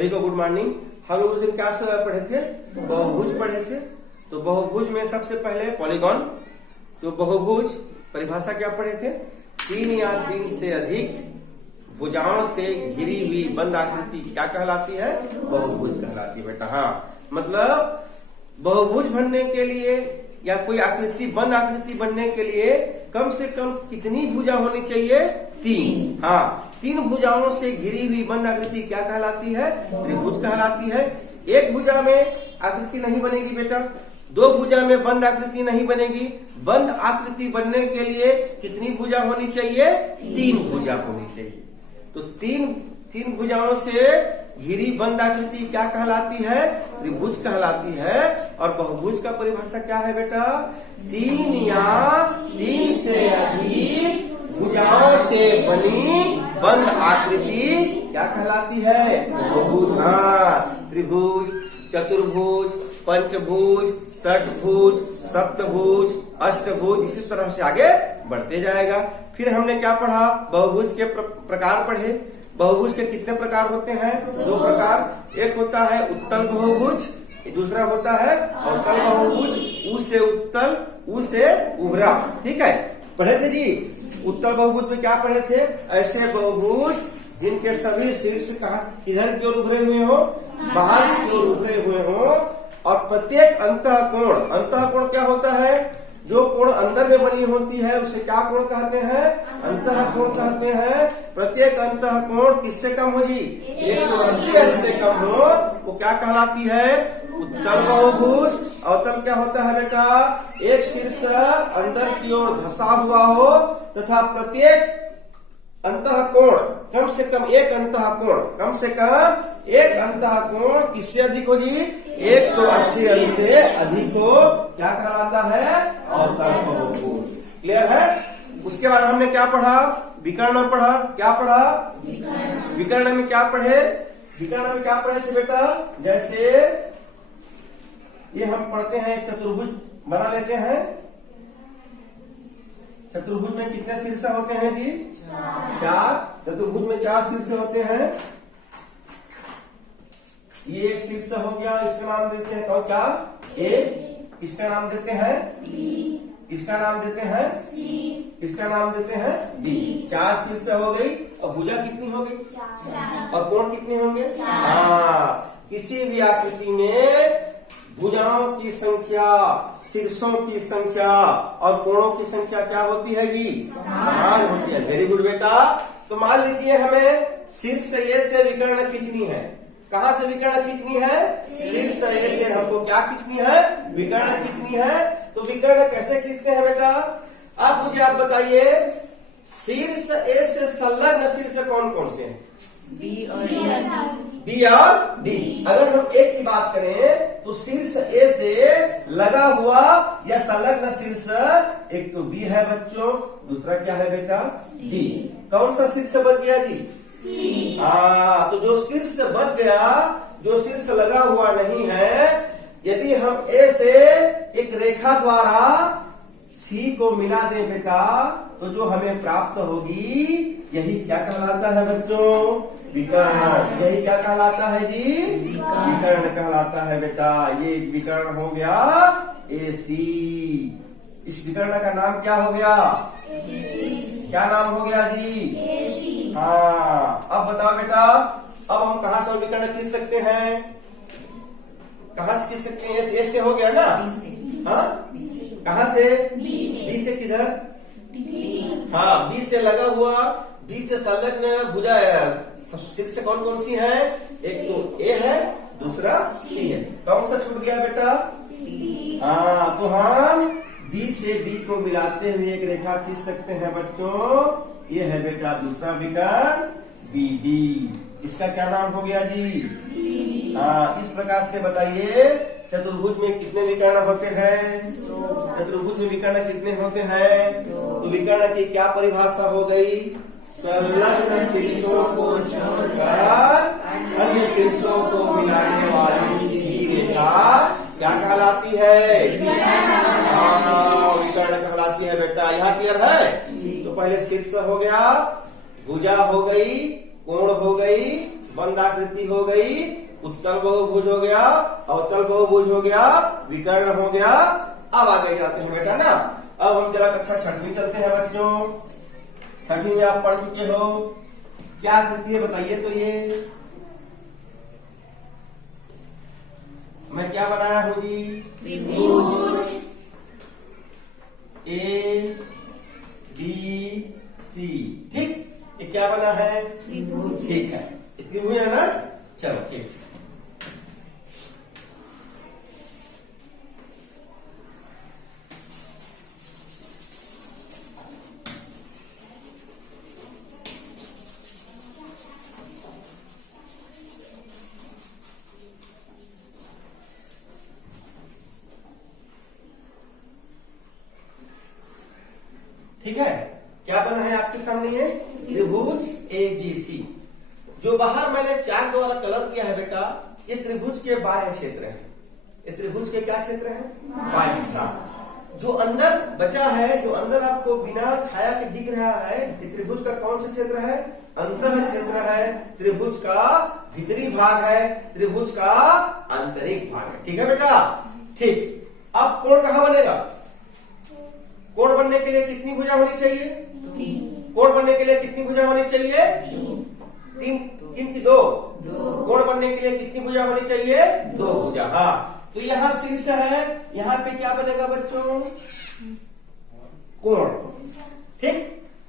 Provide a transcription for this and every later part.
सभी को good morning. हम लोग उस दिन क्या पढ़े थे? बहुभुज पढ़े थे। तो बहुभुज में सबसे पहले पॉलीगॉन। तो बहुभुज परिभाषा क्या पढ़े थे? 3 या 3 से अधिक भुजाओं से घिरी हुई बंद आकृति क्या कहलाती है? बहुभुज कहलाती है बेटा। हाँ, मतलब बहुभुज बनने के लिए या कोई आकृति बंद आकृति बनने के लिए कम से कम कितनी भुजा होनी चाहिए? 3। हाँ, 3 भुजाओं से घिरी हुई बंद आकृति क्या कहलाती है? त्रिभुज कहलाती है। एक भुजा में आकृति नहीं बनेगी बेटा, 2 भुजा में बंद आकृति नहीं बनेगी। बंद आकृति बनने के लिए कितनी भुजा होनी चाहिए? 3 भुजा होनी चाहिए। तो 3 भुजाओं से घिरी बंद आकृति क्या कहलाती है? त्रिभुज कहलाती है। और बहुभुज का परिभाषा क्या है बेटा? 3 या 3 से अधिक भुजाओं से बनी बंद आकृति क्या कहलाती है? बहुभुज। हाँ, त्रिभुज, चतुर्भुज, पंचभुज, षटभुज, सप्तभुज, अष्टभुज, इसी तरह से आगे बढ़ते जाएगा। फिर हमने क्या पढ़ा? बहुभुज के प्रकार पढ़े। बहुभुज के कितने प्रकार होते हैं? 2 प्रकार। एक होता है उत्तल बहुभुज, दूसरा होता है अवतल बहुभुज। उ से उत्तल, उ से उभरा। ठीक है, पढ़े थे जी। उत्तल बहुभुज में क्या पढ़े थे? ऐसे बहुभुज जिनके सभी शीर्ष इधर की ओर उभरे हुए हो, बाहर की ओर उभरे हुए हो, और प्रत्येक अंतःकोण क्या होता है? जो कोण अंदर में बनी होती है उसे क्या कोण कहते हैं? अंतःकोण कहते हैं। प्रत्येक अंतःकोण किससे कम होगी? 180 अंश से कम हो, वो क्या कहलाती है? उत्तल बहुभुज। अवतल क्या होता है बेटा? एक शीर्ष अंदर की ओर धंसा हुआ हो तथा प्रत्येक अंतःकोण कम से कम एक अंतःकोण किससे अधिक हो जी? 180 अंश से अधिक हो, क्या कहलाता है? अवतल बहुभुज। क्लियर है? उसके बाद हमने क्या पढ़ा? विकर्ण पढ़ा। क्या पढ़ा? विकर्ण में क्या पढ़े? विकर्ण में क्या पढ़े थे बेटा? जैसे ये हम पढ़ते हैं, चतुर्भुज बना लेते हैं। चतुर्भुज में कितने शीर्ष होते हैं जी? 4। चतुर्भुज में 4 शीर्ष होते हैं। ये एक शीर्ष हो गया, इसका नाम देते हैं तो क्या? A। इसका नाम देते हैं B। इसका नाम देते हैं C। इसका नाम देते हैं D। 4 शीर्ष हो गई। और भुजा कितनी हो गई? 4। और कोण कितने होंगे? 4। हाँ, किसी भी आकृति में भुजाओं की संख्या, शीर्षों की संख्या और कोणों की संख्या क्या होती है जी? समान होती है। वेरी गुड बेटा। तो मान लीजिए हमें शीर्ष A से विकर्ण खींचनी है। कहाँ से विकर्ण खींचनी है? शीर्ष A से हमको क्या खींचनी है? विकर्ण खींचनी है। तो विकर्ण कैसे खींचते हैं बेटा? आप बताइए, शीर्ष A से संलग्न शीर्ष कौन कौन से हैं? B और D। अगर हम एक की बात करें तो शीर्ष A से लगा हुआ या संलग्न शीर्ष एक तो B है बच्चों, दूसरा क्या है बेटा? D। कौन सा शीर्ष बच गया जी? C। हाँ, तो जो शीर्ष बच गया, जो शीर्ष लगा हुआ नहीं है, यदि हम A से एक रेखा द्वारा C को मिला दें बेटा, तो जो हमें प्राप्त होगी यही क्या कहलाता है बच्चों? विकर्ण। यही क्या कहलाता है जी? विकर्ण कहलाता है बेटा। ये विकर्ण हो गया AC। इस विकर्ण का नाम क्या हो गया? क्या नाम हो गया जी? AC। हाँ, अब बताओ बेटा, अब हम कहाँ से विकर्ण खींच सकते हैं? कहाँ से खींच सकते हैं? A से हो गया ना? हाँ, कहाँ से? B से किधर? हाँ, B से लगा हुआ, B से संलग्न भुजा शीर्ष कौन कौन सी है? एक तो A है, दूसरा C है। कौन सा छूट गया बेटा? D। हाँ, तो हम B से D को मिलाते हुए एक रेखा खींच सकते हैं बच्चों। ये है बेटा दूसरा विकर्ण BD। इसका क्या नाम हो गया जी? D। हाँ, इस प्रकार से बताइए, चतुर्भुज में कितने विकर्ण होते हैं? 2। चतुर्भुज में विकर्ण कितने होते हैं? 2। तो विकर्ण की क्या परिभाषा हो गई? संलग्न शीर्षों को छोड़कर अन्य शीर्षों को मिलाने वाली सीधी रेखा क्या कहलाती है? विकर्ण कहलाती है बेटा। यहाँ क्लियर है? तो पहले शीर्ष हो गया, भुजा हो गई, कोण हो गई, बंधाकृति हो गई, उत्तल बहुभुज हो गया, अवतल बहुभुज हो गया, विकर्ण हो गया। अब आगे जाते हैं बेटा ना। अब हम जरा कक्षा 6वीं चलते हैं बच्चों। 6वीं में आप पढ़ चुके हो, क्या आकृति है बताइए तो। ये मैं क्या बनाया हूं जी? त्रिभुज। ए बी सी, ठीक। ये क्या बना है? त्रिभुज। ठीक है, त्रिभुज है ना। चलो ठीक, ठीक है। क्या बना है आपके सामने? ये त्रिभुज ए बी सी। जो बाहर मैंने चार्ट द्वारा कलर किया है बेटा, ये त्रिभुज के बाह्य क्षेत्र है। ये त्रिभुज के क्या क्षेत्र है? बाह्य हिस्सा। जो अंदर बचा है, जो अंदर आपको बिना छाया के दिख रहा है, ये त्रिभुज का कौन सा क्षेत्र है? अंतः क्षेत्र है। त्रिभुज का भीतरी भाग है, त्रिभुज का आंतरिक भाग है। ठीक है बेटा, ठीक। अब कोण कहाँ बनेगा? कोण बनने के लिए कितनी भुजा होनी चाहिए? कोण बनने के लिए कितनी भुजा होनी चाहिए? 3। किन की? 2। कोण बनने के लिए कितनी भुजा होनी चाहिए? 2 भुजा। हाँ, तो यहाँ शीर्ष है, यहाँ पे क्या बनेगा बच्चों? कोण, ठीक।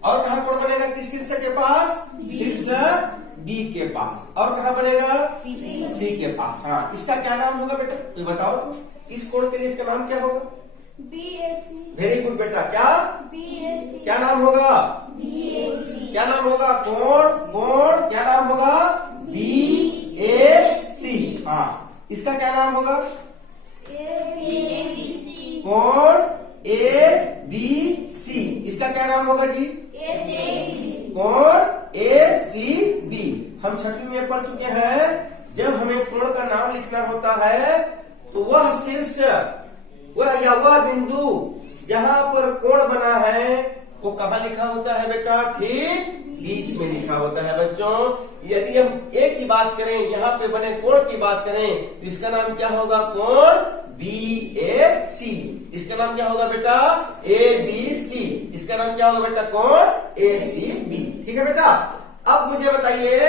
और कहाँ कोण बनेगा? किस शीर्ष के पास? शीर्ष बी के पास। और कहाँ बनेगा? सी के पास। हाँ, इसका क्या नाम होगा बेटा? तो बताओ तो, इस कोण के लिए इसका नाम क्या होगा? BAC। वेरी गुड बेटा। क्या? BAC। क्या नाम होगा? BAC। क्या नाम होगा? कोण, कोण क्या नाम होगा? BAC। हाँ, इसका क्या नाम होगा? ABC। कोण ABC। इसका क्या नाम होगा जी? ACB। कोण ACB। हम 6वीं में पढ़ चुके हैं, जब हमें कोण का नाम लिखना होता है तो वह शीर्ष, वह बिंदु जहां पर कोण बना है वो कहाँ लिखा होता है बेटा? ठीक बीच में लिखा होता है बच्चों। यदि हम एक की बात करें, यहाँ पे बने कोण की बात करें, तो इसका नाम क्या होगा? कोण BAC। इसका नाम क्या होगा बेटा? ABC। इसका नाम क्या होगा बेटा? कोण ACB। ठीक है बेटा। अब मुझे बताइए,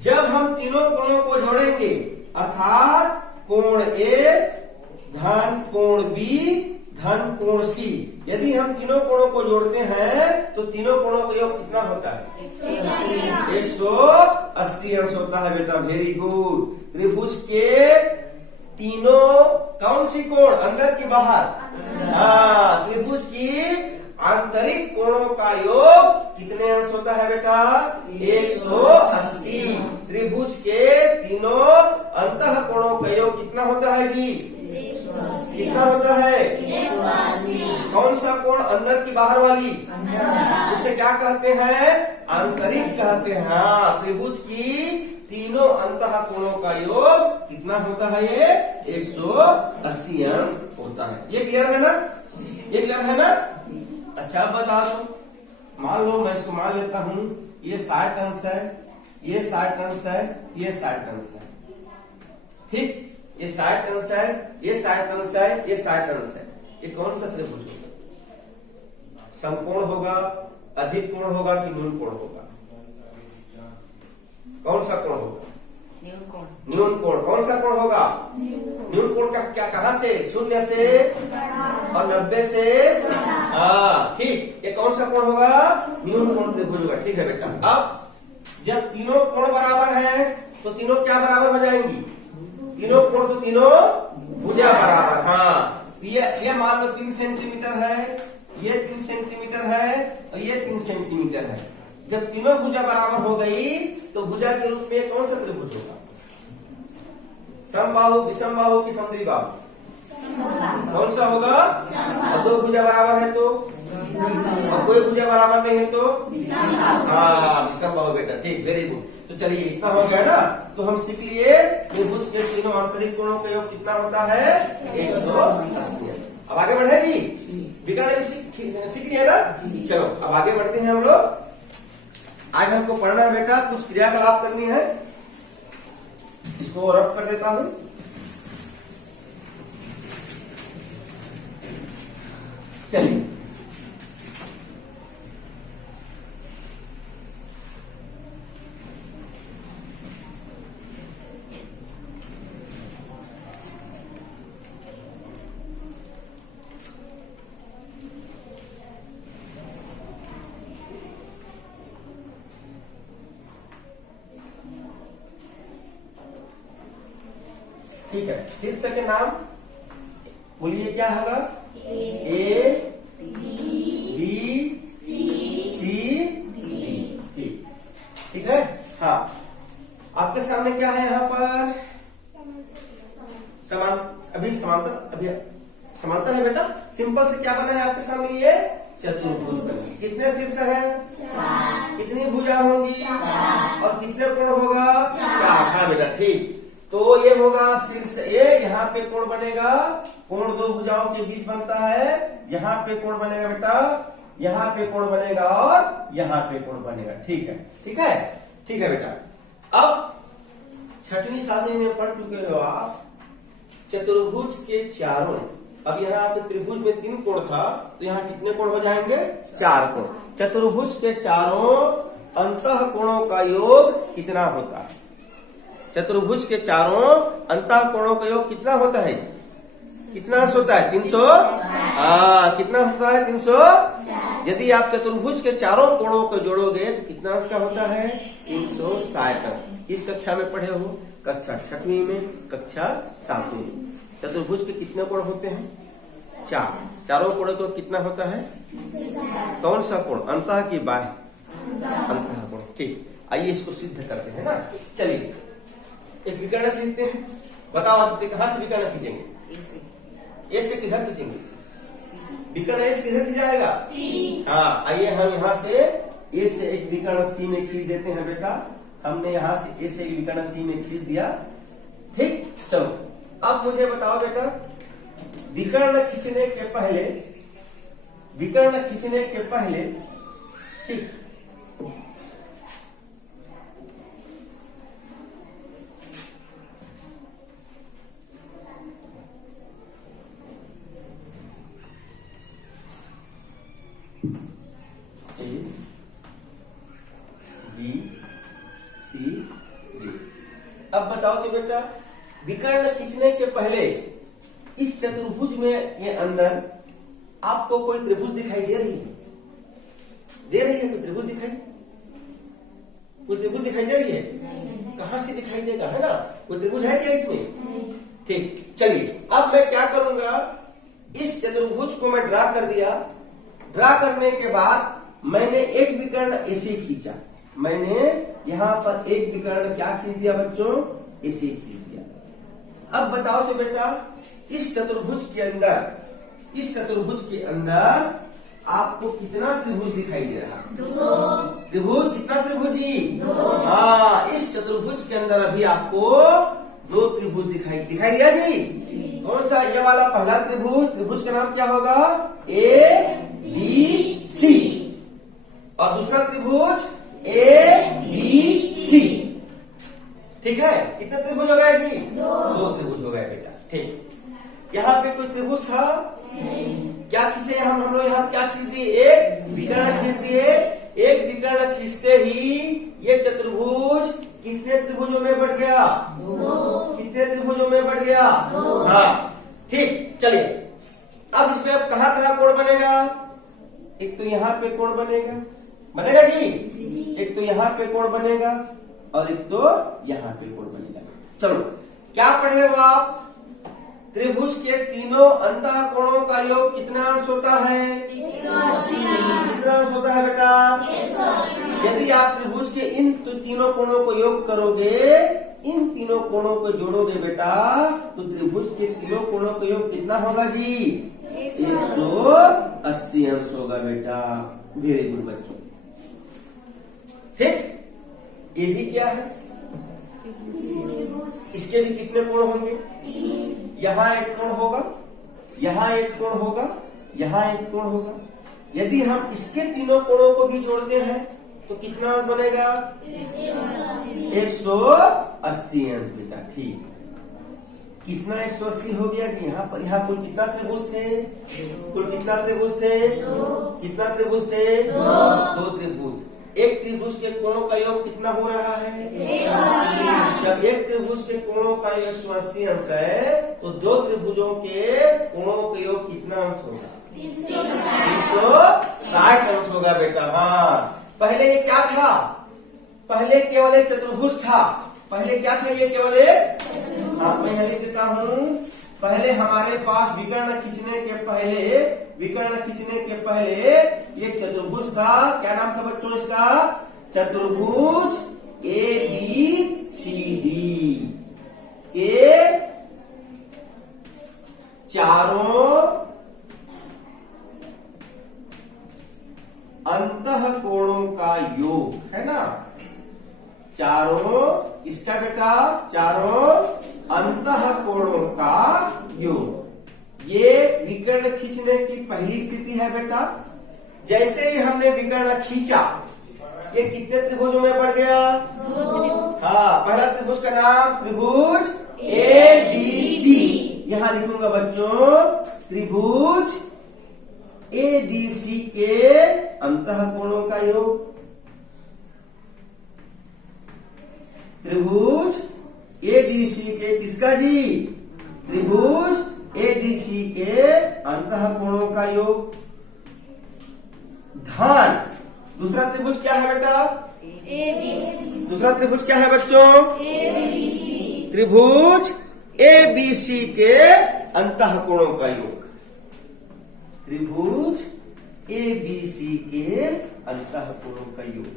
जब हम तीनों कोणों को जोड़ेंगे, अर्थात कोण A धन कोण B धन कोण C, यदि हम तीनों कोणों को जोड़ते हैं तो तीनों कोणों का योग कितना होता है? 180 अंश होता है बेटा। Very good. त्रिभुज के तीनों कौन सी कोण? अंदर की बाहर? हाँ, त्रिभुज की आंतरिक कोणों का योग कितने अंश होता है बेटा? 180। त्रिभुज के तीनों अंतः कोणों का योग कितना होता है जी? कितना होता है? 180। कौन सा कोण? अंदर की बाहर वाली? उसे क्या कहते हैं? आंतरिक कहते हैं। हाँ, त्रिभुज की तीनों अंतः कोणों का योग कितना होता है? ये 180 अंश होता है। ये क्लियर है ना? ये क्लियर है ना? अच्छा, अब बता दो, मान लो मैं इसको मान लेता हूँ, ये 60 अंश है, ये 60 अंश है, ये 60 अंश है। ठीक, ये 60 अंश है, ये 60 अंश है, ये 60 अंश है। ये कौन सा त्रिभुज होगा? समकोण होगा, अधिक कोण होगा कि न्यून कोण होगा? कौन सा कोण होगा? न्यून कोण। कौन सा कोण होगा? न्यून कोण का क्या? कहां से? 0 से और 90 से। हाँ, ठीक। ये कौन सा कोण होगा? न्यून कोण त्रिभुज होगा। ठीक है बेटा। अब जब तीनों कोण बराबर हैं तो तीनों क्या बराबर हो जाएंगी? तीनों कोण तो तीनों भुजा बराबर। हाँ, ये मान लो 3 सेंटीमीटर है, ये 3 सेंटीमीटर है और ये 3 सेंटीमीटर है। जब तीनों भुजा बराबर हो गई तो भुजा के रूप में कौन सा त्रिभुज होगा? समबाहु, विषमबाहु की समद्विबाहु? कौन सा होगा? और 2 भुजा बराबर है तो, और कोई भुजा बराबर नहीं है तो? हाँ, विषमबाहु बेटा। ठीक, वेरी गुड। तो चलिए, इतना हो गया ना। तो हम सीख लिए त्रिभुज के तीनों आंतरिक कोणों का योग कितना होता है? 180। अब आगे बढ़ेगी, विकर्ण भी सीख लिए ना। चलो अब आगे बढ़ते हैं हम लोग। आज हमको पढ़ना है बेटा, कुछ क्रियाकलाप करनी है। इसको रफ कर देता हूं। चलिए, ठीक है। शीर्षक के नाम बोलिए, क्या होगा? A B C D. ठीक है। हाँ, आपके सामने क्या है यहाँ पर? समांतर है बेटा। सिंपल से क्या बना है आपके सामने? ये चतुर्भुज। कितने शीर्ष हैं? 4। कितनी भुजा होंगी? 4। और कितने कोण होगा? 4। हाँ बेटा, ठीक। तो ये होगा शीर्ष ए। यहाँ पे कोण बनेगा, कोण दो भुजाओं के बीच बनता है। यहाँ पे कोण बनेगा बेटा, यहाँ पे कोण बनेगा और यहाँ पे कोण बनेगा। ठीक है, ठीक है, ठीक है बेटा। अब 6वीं सारणी में पढ़ चुके हो आप चतुर्भुज के चारों। अब यहाँ आपके त्रिभुज में 3 कोण था, तो यहाँ कितने कोण हो जाएंगे? 4 कोण। चतुर्भुज के चारों अंतः कोणों का योग कितना होता है? चतुर्भुज के चारों अंतः कोणों का योग कितना होता है? कितना अंश होता है? 300। हाँ, कितना होता है? 300। यदि आप चतुर्भुज के चारों कोणों को जोड़ोगे तो कितना अंश का होता है? 360 अंश। इस कक्षा में पढ़े हो, कक्षा 6वीं में, कक्षा 7वीं में। चतुर्भुज के कितने कोण होते हैं? 4। चारों कोणों को कितना होता है? कौन सा कोण? अंतः की बाह्य? अंतः कोण। ठीक, आइए इसको सिद्ध करते हैं ना। चलिए, एक विकर्ण खींचते हैं। बताओ आदित्य, कहां से विकर्ण खींचेंगे? ए से किधर खींचेंगे? विकर्ण ए से किधर खींचाएगा? हाँ, आइए हम यहाँ से ए से एक विकर्ण सी में खींच देते हैं बेटा। हमने यहाँ से ए से एक विकर्ण सी में खींच दिया। ठीक, चलो अब मुझे बताओ बेटा, विकर्ण खींचने के पहले ठीक, A B C D। अब बताओ तो बेटा, विकर्ण खींचने के पहले इस चतुर्भुज में ये अंदर आपको कोई त्रिभुज दिखाई दे रही है? दे रही है? कोई त्रिभुज दिखाई? कोई त्रिभुज दिखाई दे रही है? कहां से दिखाई देगा, है ना? कोई त्रिभुज है क्या इसमें? ठीक, चलिए अब मैं क्या करूंगा, इस चतुर्भुज को मैं ड्रा कर दिया। ड्रा करने के बाद मैंने एक विकर्ण ऐसे खींचा। मैंने यहाँ पर एक विकर्ण क्या खींच दिया बच्चों? ऐसे खींच दिया। अब बताओ तो बेटा, इस चतुर्भुज के अंदर आपको कितना त्रिभुज दिखाई दे रहा? 2 त्रिभुज। कितना त्रिभुजी? 2। हाँ, इस चतुर्भुज के अंदर अभी आपको 2 त्रिभुज दिखाई दिया जी। कौन सा? ये वाला पहला त्रिभुज। त्रिभुज का नाम क्या होगा? A B C. और दूसरा त्रिभुज ए बी सी। ठीक है, कितने त्रिभुज हो गए जी? 2 त्रिभुज हो गए बेटा। ठीक, यहाँ पे कोई त्रिभुज था? क्या खींचे हम लोग? यहाँ क्या खींच दिए? एक विकर्ण खींच दिए। एक विकर्ण खींचते ही ये चतुर्भुज कितने त्रिभुजों में बढ़ गया? 2। कितने त्रिभुजों में बढ़ गया? 2। हाँ, ठीक। चलिए, अब इसमें अब कहाँ कोण बनेगा? एक तो यहाँ पे कोण बनेगा जी। एक तो यहाँ पे कोण बनेगा और एक तो यहाँ पे कोण बनेगा। चलो, क्या पढ़े हो आप? त्रिभुज के तीनों अंतः कोणों का योग कितना अंश होता है? 180। कितना अंश होता है बेटा? 180। यदि आप त्रिभुज के इन तीनों कोणों को योग करोगे, इन तीनों कोणों को जोड़ोगे बेटा, तो त्रिभुज के तीनों कोणों का योग कितना होगा जी? 180 अंश होगा बेटा। वेरी गुड बच्चों। ठीक, ये भी क्या है? इसके भी कितने कोण होंगे? 3। यहाँ एक कोण होगा, यहाँ एक कोण होगा, यहाँ एक कोण होगा। यदि हम इसके तीनों कोणों को भी जोड़ते हैं तो कितना अंश बनेगा 180 अंश बेटा। ठीक, कितना 180 हो गया कि यहाँ पर, यहाँ कुल कितना त्रिभुज थे, कुल कितना त्रिभुज थे, कितना त्रिभुज थे, दो त्रिभुज। एक त्रिभुज के कोणों का योग कितना हो रहा है, जब एक त्रिभुज के कोणों का योग 180 अंश है तो दो त्रिभुजों के कोणों का योग कितना अंश होगा, 360 अंश होगा बेटा। हाँ, पहले ये क्या था, पहले केवल एक चतुर्भुज था, पहले क्या था ये केवल एक, हाँ मैं यहाँ लिख देता हूँ। पहले हमारे पास विकर्ण खींचने के पहले एक चतुर्भुज था। क्या नाम था बच्चों इसका, चतुर्भुज ABCD के चारों अंतः कोणों का योग है ना, चारों इसका बेटा, चारों अंतः कोणों का योग। ये विकर्ण खींचने की पहली स्थिति है बेटा। जैसे ही हमने विकर्ण खींचा ये कितने त्रिभुजों में बढ़ गया, हाँ, पहला त्रिभुज का नाम त्रिभुज ABC। यहां लिखूंगा बच्चों त्रिभुज ADC के अंतः कोणों का योग, त्रिभुज ADC के किसका जी, त्रिभुज ADC के अंतः कोणों का योग। धन दूसरा त्रिभुज क्या है बेटा, दूसरा त्रिभुज क्या है बच्चों, त्रिभुज ABC के अंतः कोणों का योग, त्रिभुज ABC के अंतः कोणों का योग।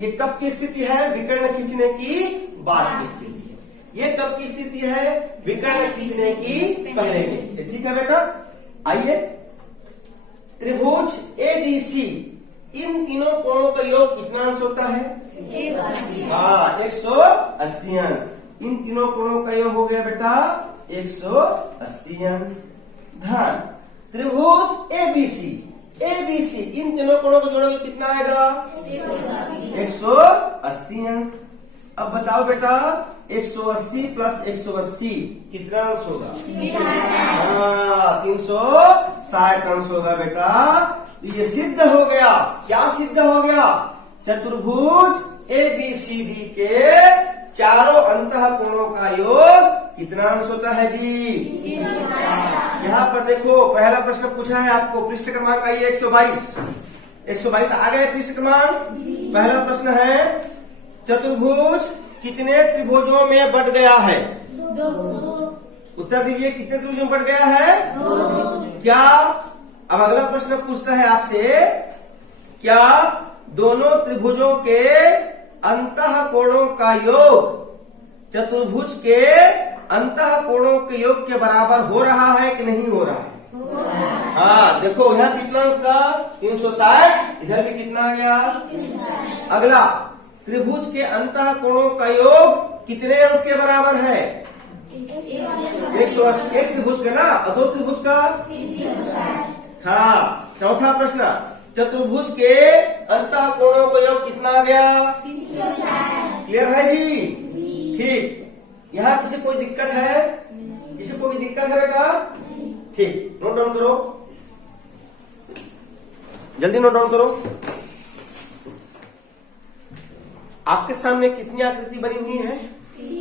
ये कब की स्थिति है, विकर्ण खींचने की बाद की स्थिति है। ये कब की स्थिति है, विकर्ण खींचने की पहले की स्थिति। ठीक है बेटा, आइए त्रिभुज ADC इन तीनों कोणों का योग कितना अंश होता है, हाँ 180 अंश। इन तीनों कोणों का योग हो गया बेटा 180 अंश। धन त्रिभुज ABC इन तीनों कोणों को जोड़ोगे कितना आएगा 180 अंश। अब बताओ बेटा 180 प्लस 180 कितना अंश होगा, हाँ 360 अंश होगा बेटा। तो ये सिद्ध हो गया, क्या सिद्ध हो गया, चतुर्भुज ABCD के चारों अंतः कोणों का योग कितना अंश होता है जी। यहाँ पर देखो पहला प्रश्न पूछा है आपको, पृष्ठ क्रमांक आइए 122 आ गए पृष्ठ क्रमांक। पहला प्रश्न है चतुर्भुज कितने त्रिभुजों में बट गया है, उत्तर दीजिए कितने त्रिभुजों में बट गया है, क्या। अब अगला प्रश्न पूछता है आपसे, क्या दोनों त्रिभुजों के अंतः कोणों का योग चतुर्भुज के अंतः कोणों के योग के बराबर हो रहा है कि नहीं हो रहा है। हाँ देखो यहाँ कितना अंश था 360, इधर भी कितना आ गया। अगला त्रिभुज के अंतः कोणों का योग कितने अंश के बराबर है 180, एक त्रिभुज का ना और दो त्रिभुज का। हाँ चौथा प्रश्न, चतुर्भुज के अंतः कोणों का योग कितना आ गया, क्लियर है जी। ठीक, यहाँ किसी कोई दिक्कत है, किसी कोई दिक्कत है बेटा, ठीक नोट डाउन करो, जल्दी नोट डाउन करो। आपके सामने कितनी आकृति बनी हुई है,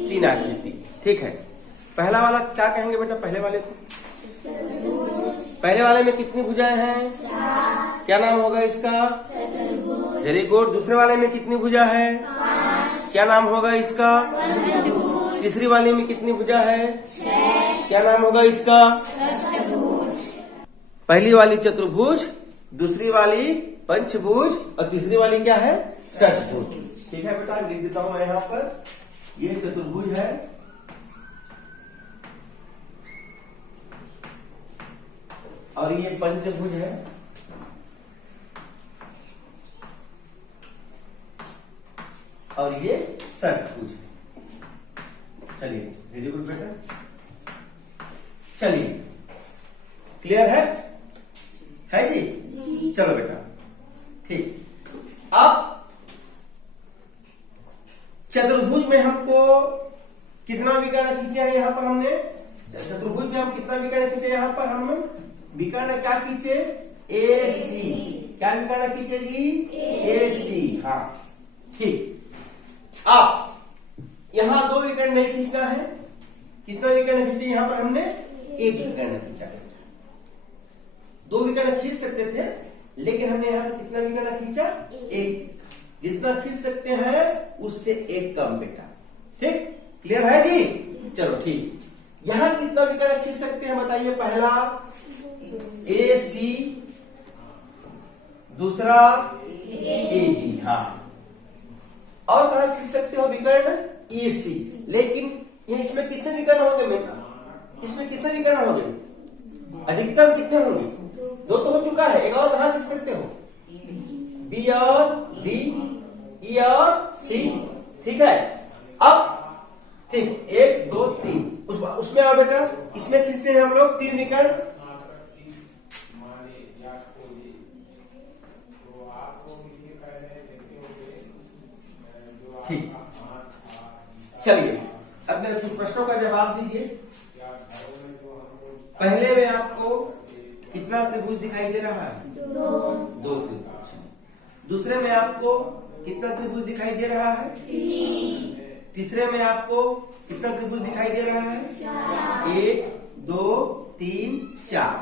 3 आकृति। ठीक है, पहला वाला क्या कहेंगे बेटा, पहले वाले को, पहले वाले में कितनी भुजाएं हैं, क्या नाम होगा इसका, वेरी गुड। दूसरे वाले में कितनी भुजा है, क्या नाम होगा इसका। तीसरी वाले में कितनी भुजा है, क्या नाम होगा इसका। पहली वाली चतुर्भुज, दूसरी वाली पंचभुज और तीसरी वाली क्या है, षटभुज। ठीक है बेटा, लिख देता हूं मैं यहाँ पर, ये चतुर्भुज है और ये पंचभुज है और ये षटभुज है। चलिए वेरी गुड बेटा। चलिए क्लियर है जी? चलो बेटा ठीक। अब चतुर्भुज में हमको कितना विकर्ण खींचा है यहाँ पर हमने? चतुर्भुज में हम कितना विकर्ण खींचे यहाँ पर? हम विकर्ण क्या खींचे? AC। क्या विकर्ण खींचे जी? AC। हाँ ठीक। अब यहाँ दो विकर्ण नहीं खींचना है। कितना विकर्ण खींचे यहाँ पर हमने? एक विकर्ण खींचा। दो विकर्ण खींच सकते थे लेकिन हमने यहाँ पर कितना विकर्ण खींचा? एक। जितना खींच सकते हैं उससे एक कम बेटा। ठीक क्लियर है जी? चलो ठीक। यहाँ कितना विकर्ण खींच सकते हैं बताइए? पहला AC, दूसरा AD। हाँ और कहा खींच सकते हो विकर्ण? AC। लेकिन ये इसमें कितने विकर्ण होंगे बेटा? इसमें कितने विकर्ण होंगे? अधिकतम कितने होंगे? दो तो हो चुका है। एक और कहां खींच सकते हो? B और D, E और C। ठीक है। अब ठीक 1 2 3 उसमें आओ बेटा। इसमें खींचते हैं हम लोग 3 विकर्ण। ठीक चलिए अब मेरे कुछ प्रश्नों का जवाब दीजिए। पहले में आपको कितना त्रिभुज दिखाई दे रहा है? 2 त्रिभुज। दूसरे में आपको कितना त्रिभुज दिखाई दे रहा है? 3। तीसरे में आपको कितना त्रिभुज दिखाई दे रहा है? 1 2 3 4।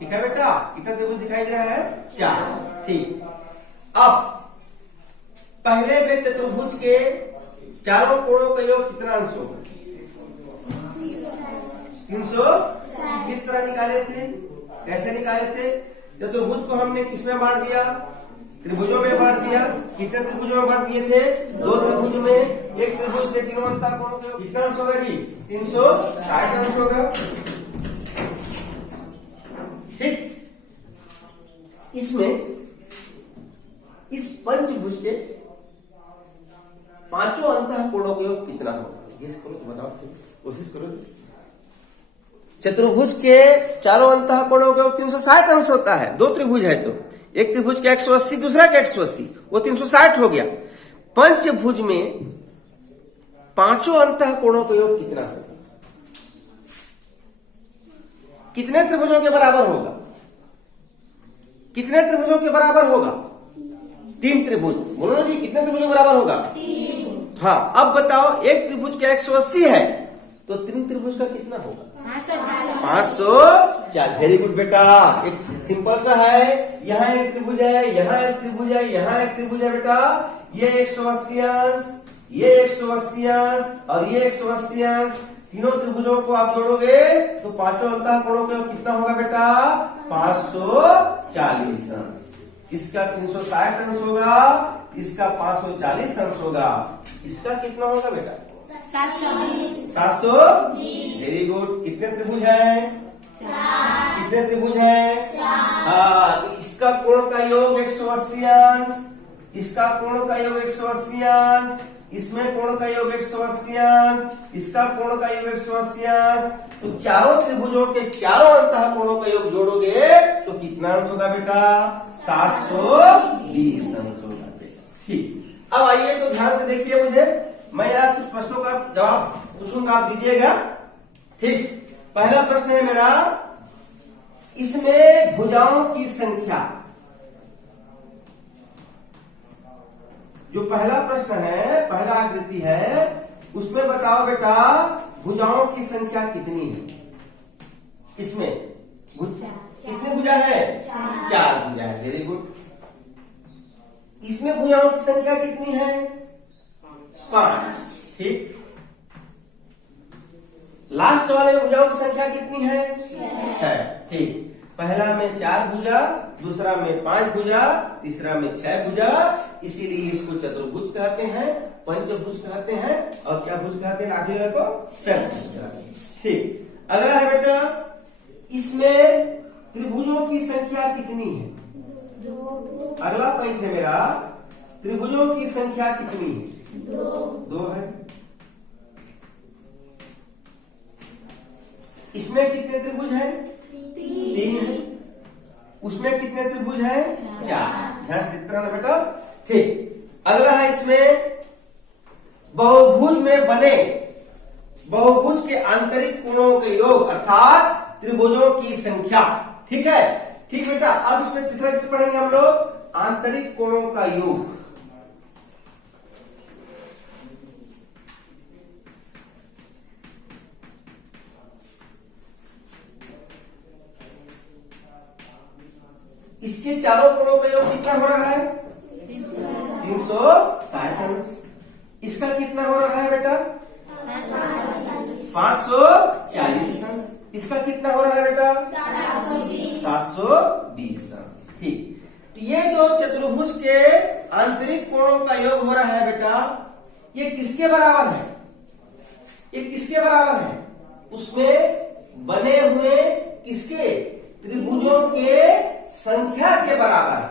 ठीक है बेटा? कितना त्रिभुज दिखाई दे रहा है? 4। ठीक। अब पहले में चतुर्भुज के चारों कोणों का योग कितना अंश होगा? 360। किस तरह निकाले थे? कैसे निकाले थे? चतुर्भुज को हमने किसमें बांट दिया? त्रिभुजों में बांट दिया। कितने त्रिभुजों में बांट दिए थे? 2 त्रिभुज में। एक त्रिभुज के तीनों अंतः कोणों का कितना अंश होगा जी? 360 अंश होगा। ठीक। इसमें इस पंचभुज के पांचों अंतः कोणों का योग कितना होगा? गेस करो तो बताओ, कोशिश करो। चतुर्भुज के चारों अंतः कोणों का योग 360 अंश होता है। 2 त्रिभुज है तो एक त्रिभुज के 180 दूसरा के 180, वो 360 हो गया। पंचभुज में पांचों अंतः कोणों का योग कितना होगा? कितने त्रिभुजों के बराबर होगा? कितने त्रिभुजों के बराबर होगा? 3 त्रिभुज। बोलो ना जी कितने त्रिभुजों के बराबर होगा? 3। हाँ अब बताओ एक त्रिभुज के 180 है तो 3 त्रिभुज का कितना होगा? 540। वेरी गुड बेटा। एक सिंपल सा है। यहाँ एक त्रिभुज है, यहाँ एक त्रिभुज है, यहाँ एक त्रिभुज है बेटा। ये 180 अंश, ये 180 अंश और ये 180 अंश। तीनों त्रिभुजों को आप जोड़ोगे तो पांचों अंतः कोणों का कितना होगा बेटा? 540 अंश। इसका 360 अंश होगा, इसका 540 अंश होगा। इसका कितना होगा बेटा? 720। Very good. कितने त्रिभुज हैं? 4। कितने त्रिभुज हैं? 4। हाँ तो इसका कोण का योग 180 अंश, इसका कोण का योग 180 अंश, इसमें कोण का योग 180 अंश, इसका कोण का योग 180 अंश। तो चारों त्रिभुजों के चारों अंतः कोणों का योग जोड़ोगे तो कितना अंश होगा बेटा? 720 अंश होगा बेटा। ठीक। अब आइए तो ध्यान से देखिए मुझे। मैं यहाँ कुछ प्रश्नों का जवाब पूछूंगा, आप दीजिएगा। ठीक। पहला प्रश्न है मेरा, इसमें भुजाओं की संख्या। जो पहला प्रश्न है, पहला आकृति है, उसमें बताओ बेटा भुजाओं की संख्या कितनी है? इसमें कितनी भुजा है? 4 भुजा है। Very good. इसमें भुजाओं की संख्या कितनी है? 5। ठीक। लास्ट वाले में भुजाओं की संख्या कितनी है? 6। ठीक। पहला में 4 भुजा, दूसरा में 5 भुजा, तीसरा में 6 भुजा। इसीलिए इसको चतुर्भुज कहते हैं, पंचभुज कहते हैं और क्या भुज कहते हैं? आखिरी वाले को षटभुज कहते हैं। ठीक। अगला है बेटा, इसमें त्रिभुजों की संख्या कितनी है? 2। अगला पॉइंट है मेरा, त्रिभुजों की संख्या कितनी है? 2 है। इसमें कितने त्रिभुज हैं? 3। उसमें कितने त्रिभुज हैं? 4। ध्यान से देखते रहना बेटा। ठीक, अगला है इसमें बहुभुज में बने बहुभुज के आंतरिक कोणों के योग अर्थात त्रिभुजों की संख्या। ठीक है, ठीक बेटा। अब इसमें तीसरा चीज पढ़ेंगे हम लोग, आंतरिक कोणों का योग। इसके चारों कोणों का योग कितना हो रहा है? 360 अंश। इसका कितना हो रहा है बेटा? 540 अंश। इसका कितना हो रहा है बेटा? 720 अंश। ठीक, तो ये जो चतुर्भुज के आंतरिक कोणों का योग हो रहा है बेटा, ये किसके बराबर है? ये किसके बराबर है? उसमें बने हुए किसके? त्रिभुजों के संख्या के बराबर है।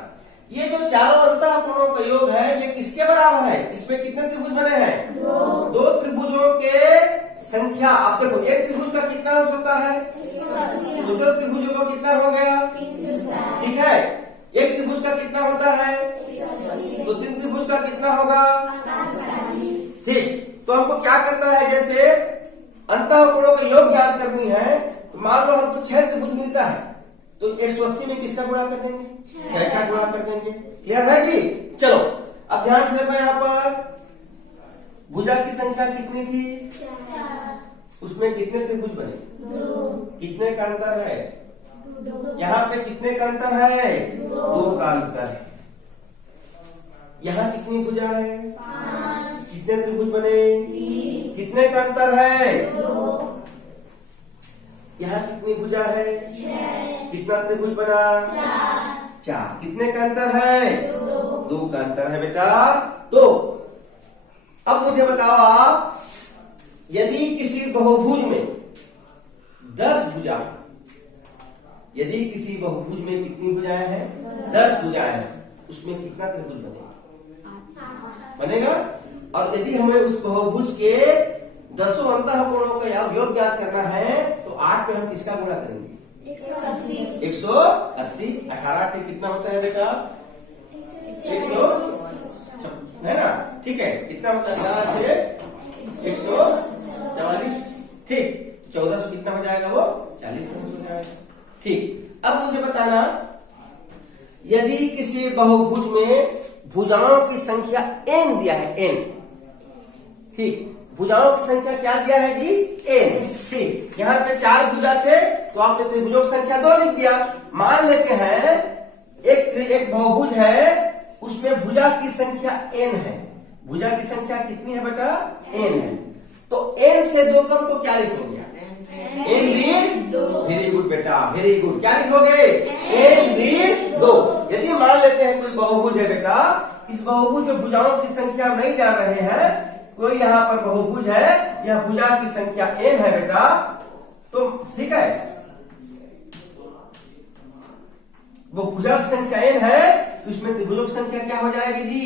ये जो चारों अंतः कोणों का योग है, ये किसके बराबर है? इसमें कितने त्रिभुज बने हैं? 2 त्रिभुजों के संख्या। आप देखो, एक त्रिभुज का कितना अंश होता है? 2 त्रिभुजों का कितना हो गया? ठीक है। एक त्रिभुज का कितना होता है? तो 3 त्रिभुज का कितना होगा? ठीक, तो हमको क्या करना है? जैसे अंतः कोणों का योग ज्ञात करनी है, तो मान लो हमको 6 त्रिभुज मिलता है, तो 180 में किसका गुणा कर देंगे? 6 का गुणा कर देंगे। क्लियर है जी? चलो अब ध्यान से देखो, यहाँ पर भुजा की संख्या कितनी थी? 4। उसमें कितने त्रिभुज बने? 2। कितने का अंतर है? 2। यहाँ पे कितने का अंतर है? 2 का अंतर है। यहाँ कितनी भुजा है? 5। कितने त्रिभुज बने? 3। कितने का अंतर है? 2। यहाँ कितनी भुजा है? 6। कितना त्रिभुज बना? 4। कितने का अंतर है? 2 का अंतर है बेटा। तो अब मुझे बताओ आप, यदि किसी बहुभुज में 10 भुजा, यदि किसी बहुभुज में कितनी भुजाएं हैं? 10 भुजाएं हैं, उसमें कितना त्रिभुज बनेगा? और यदि हमें उस बहुभुज के 10 अंतः कोणों का योग ज्ञात करना है, तो 8 पे हम किसका गुणा करेंगे? 180। 180। 18 पे कितना होता है बेटा? 100 है ना? ठीक है, कितना होता है? 4 से 144। ठीक, 14 से कितना हो जाएगा? वो 40 हो जाएगा। ठीक, अब मुझे बताना, यदि किसी बहुभुज में भुजाओं की संख्या n दिया है, n। ठीक, भुजाओं की संख्या क्या दिया है जी? n। ठीक, यहाँ पे 4 भुजा थे, तो आपने त्रिभुजों की संख्या 2 लिख दिया। मान लेते हैं एक बहुभुज है, उसमें भुजा की संख्या n है। भुजा की संख्या कितनी है बेटा? n है। तो n से 2 कम को क्या लिखोगे? n ऋण 2। वेरी गुड बेटा, वेरी गुड। क्या लिखोगे? n ऋण 2। यदि मान लेते हैं कोई बहुभुज है बेटा, इस बहुभुज में भुजाओं की संख्या हम नहीं जान रहे हैं, कोई यहाँ पर बहुभुज है, यह भुजा की संख्या n है बेटा, तो ठीक है, वो भुजा की संख्या n है, तो इसमें त्रिभुजों की संख्या क्या हो जाएगी जी?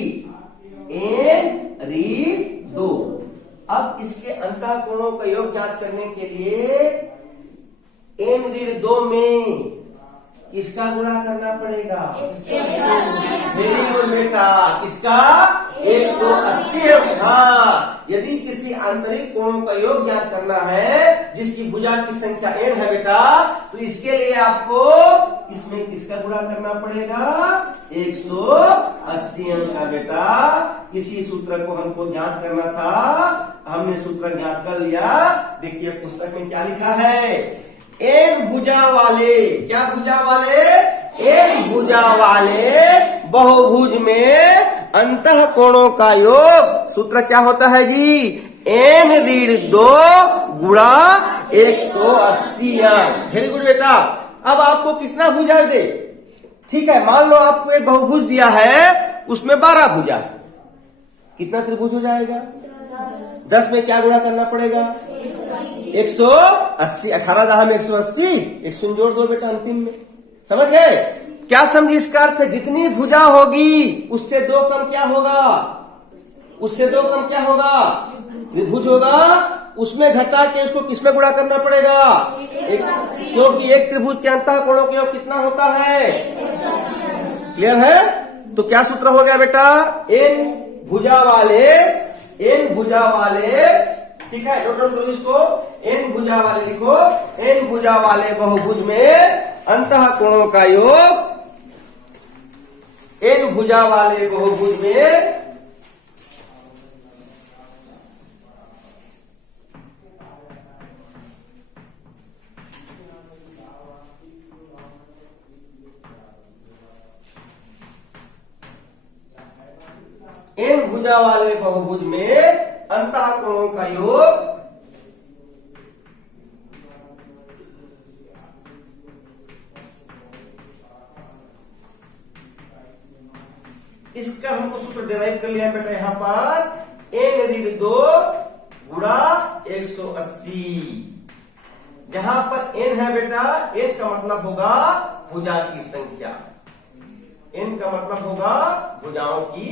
n ऋण 2। अब इसके अंतः कोणों का योग ज्ञात करने के लिए n ऋण 2 में किसका गुणा करना पड़ेगा? 180। वेरी गुड बेटा, किसका? 180। हाँ, यदि किसी आंतरिक कोणों का योग ज्ञात करना है जिसकी भुजा की संख्या n है बेटा, तो इसके लिए आपको इसमें किसका गुणा करना पड़ेगा? 180 अंश का बेटा। इसी सूत्र को हमको ज्ञात करना था, हमने सूत्र ज्ञात कर लिया। देखिए पुस्तक में क्या लिखा है? n भुजा वाले, क्या भुजा वाले? n भुजा वाले बहुभुज में अंतः कोणों का योग सूत्र क्या होता है जी? n ऋण 2 गुणा 180 अंश। वेरी गुड बेटा। अब आपको कितना भुजा दे? ठीक है, मान लो आपको एक बहुभुज दिया है, उसमें 12 भुजा है, कितना त्रिभुज हो जाएगा? 10 में क्या गुणा करना पड़ेगा? 180। 18 दहा में 180, 100 जोड़ दो बेटा अंतिम में। समझ गए? क्या समझी इसका अर्थ है? जितनी भुजा होगी उससे 2 कम क्या होगा? उससे 2 कम क्या होगा? त्रिभुज होगा। उसमें घटा के इसको किसमें गुणा करना पड़ेगा? क्योंकि एक त्रिभुज के अंतः कोणों की योग कितना होता है? क्लियर है? तो क्या सूत्र हो गया बेटा? एन भुजा वाले, ठीक है, नोट डाउन करो इसको। एन भुजा वाले लिखो, एन भुजा वाले बहुभुज में अंतः कोणों का योग, एन भुजा वाले बहुभुज में एन भुजा वाले बहुभुज में अंतः कोणों का योग इसका हमको सूत्र डिराइव कर लिया बेटा यहां पर। एन ऋण 2 गुणा 180, जहां पर एन है बेटा, एन का मतलब होगा भुजा की संख्या, एन का मतलब होगा भुजाओं की